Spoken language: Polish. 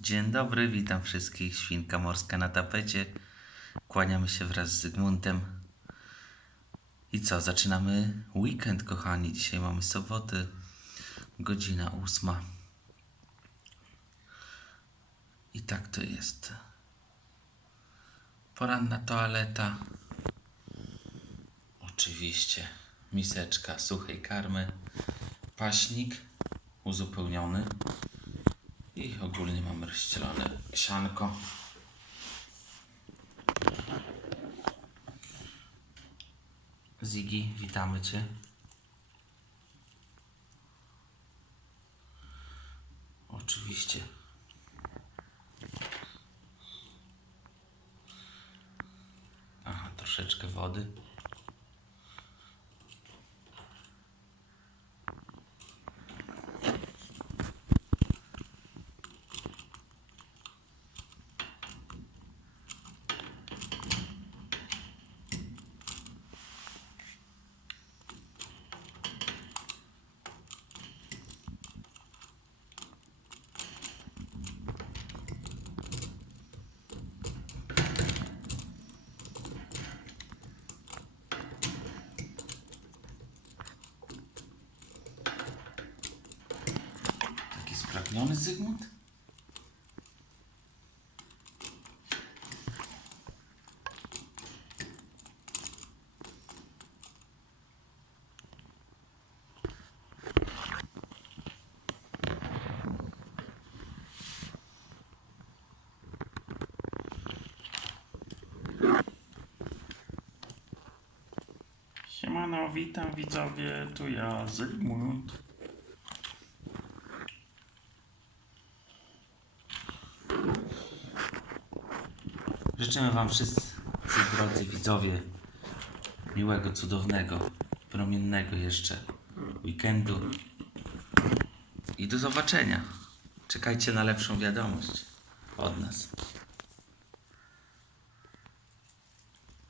Dzień dobry, witam wszystkich. Świnka morska na tapecie. Kłaniamy się wraz z Zygmuntem. I co, zaczynamy weekend, kochani. Dzisiaj mamy soboty, godzina ósma. I tak to jest. Poranna toaleta. Oczywiście miseczka suchej karmy. Paśnik uzupełniony. I ogólnie mamy rozścielone sianko. Ziggy, witamy Cię. Oczywiście. Aha, troszeczkę wody. Spragniony Zygmunt? Siemano, witam widzowie, tu ja, Zygmunt. Życzymy Wam wszyscy, drodzy widzowie, miłego, cudownego, promiennego jeszcze weekendu i do zobaczenia. Czekajcie na lepszą wiadomość od nas.